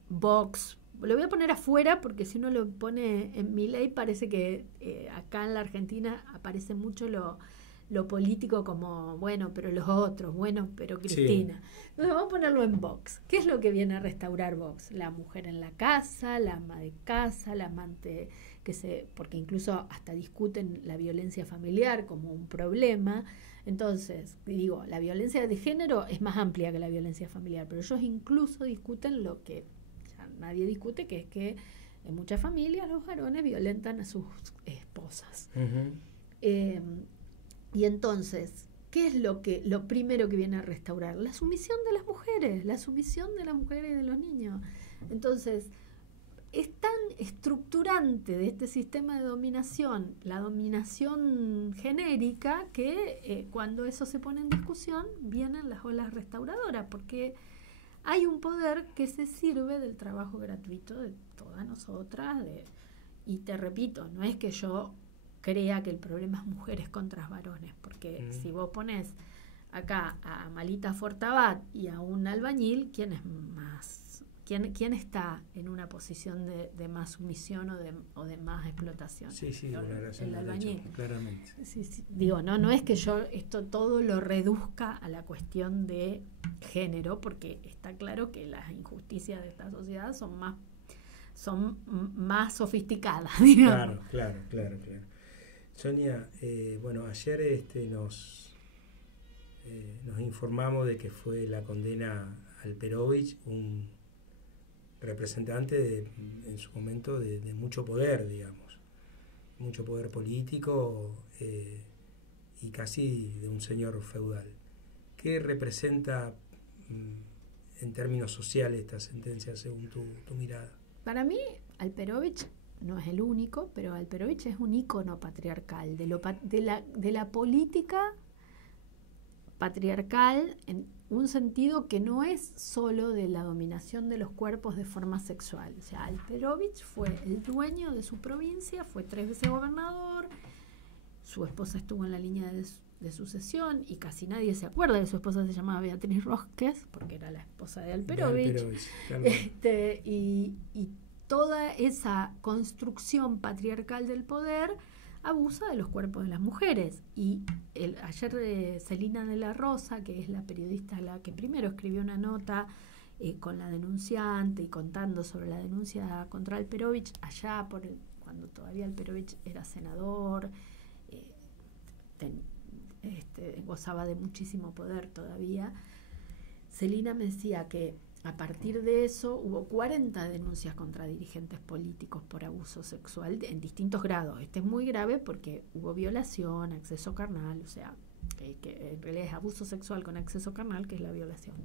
Vox? Lo voy a poner afuera porque si uno lo pone en Milei parece que acá en la Argentina aparece mucho lo político como, bueno, pero los otros, bueno, pero Cristina. Sí. Entonces vamos a ponerlo en Vox. ¿Qué es lo que viene a restaurar Vox? La mujer en la casa, la ama de casa, la amante porque incluso hasta discuten la violencia familiar como un problema. Entonces, digo, la violencia de género es más amplia que la violencia familiar, pero ellos incluso discuten lo que nadie discute, que es que en muchas familias los varones violentan a sus esposas. Y entonces, ¿qué es lo primero que viene a restaurar? La sumisión de las mujeres y de los niños. Entonces, es tan estructurante de este sistema de dominación, la dominación genérica, que cuando eso se pone en discusión, vienen las olas restauradoras, porque hay un poder que se sirve del trabajo gratuito de todas nosotras. Y te repito, no es que yo crea que el problema es mujeres contra varones, porque si vos pones acá a Malita Fortabat y a un albañil, ¿quién es más? ¿Quién está en una posición de más sumisión o de más explotación? Sí, el albañil. Hecho, claramente. Sí. Digo, no es que yo esto todo lo reduzca a la cuestión de género, porque está claro que las injusticias de esta sociedad son más sofisticadas, digamos. Claro. Sonia, ayer nos informamos de que fue la condena a Alperovich, un representante en su momento de mucho poder, digamos, mucho poder político y casi de un señor feudal. ¿Qué representa en términos sociales esta sentencia según tu mirada? Para mí, Alperovich no es el único, pero Alperovich es un ícono patriarcal de la política patriarcal en un sentido que no es solo de la dominación de los cuerpos de forma sexual. O sea, Alperovich fue el dueño de su provincia, fue 3 veces gobernador, su esposa estuvo en la línea de sucesión y casi nadie se acuerda de su esposa, se llamaba Beatriz Rosques, porque era la esposa de Alperovich. Claro. Y toda esa construcción patriarcal del poder abusa de los cuerpos de las mujeres. Y ayer Celina de la Rosa, que es la periodista la que primero escribió una nota con la denunciante y contando sobre la denuncia contra Alperovich, allá cuando todavía Alperovich era senador, gozaba de muchísimo poder todavía. Celina me decía que a partir de eso hubo 40 denuncias contra dirigentes políticos por abuso sexual en distintos grados. Este es muy grave porque hubo violación, acceso carnal, o sea, que en realidad es abuso sexual con acceso carnal, que es la violación.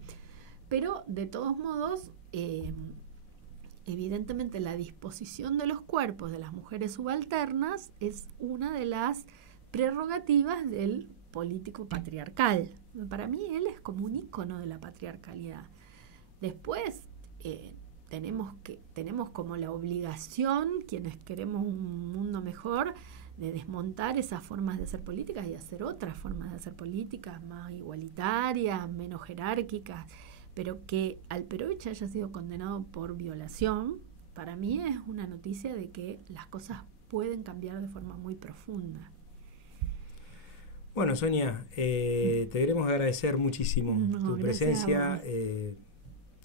Pero de todos modos, evidentemente la disposición de los cuerpos de las mujeres subalternas es una de las prerrogativas del político patriarcal. Para mí él es como un ícono de la patriarcalidad. Después tenemos como la obligación, quienes queremos un mundo mejor, de desmontar esas formas de hacer políticas y hacer otras formas de hacer políticas más igualitarias, menos jerárquicas. Pero que Alperovich haya sido condenado por violación, para mí es una noticia de que las cosas pueden cambiar de forma muy profunda. Bueno, Sonia, te queremos agradecer muchísimo tu presencia.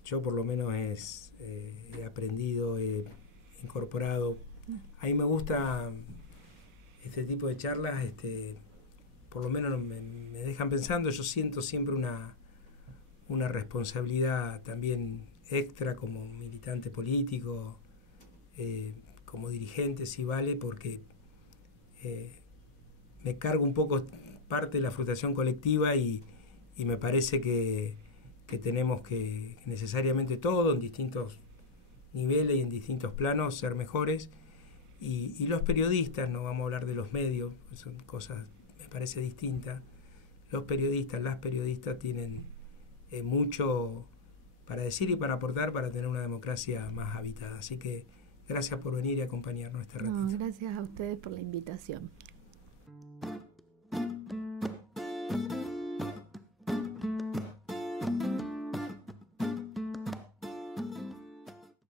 Yo por lo menos he aprendido, he incorporado. A mí me gusta este tipo de charlas, por lo menos me dejan pensando. Yo siento siempre una responsabilidad también extra como militante político, como dirigente, si vale, porque me cargo un poco parte de la frustración colectiva y me parece que tenemos que necesariamente todo en distintos niveles y en distintos planos ser mejores, y los periodistas, no vamos a hablar de los medios, son cosas me parece distintas. Los periodistas, las periodistas tienen mucho para decir y para aportar para tener una democracia más habitada. Así que gracias por venir y acompañarnos este ratito. Gracias a ustedes por la invitación.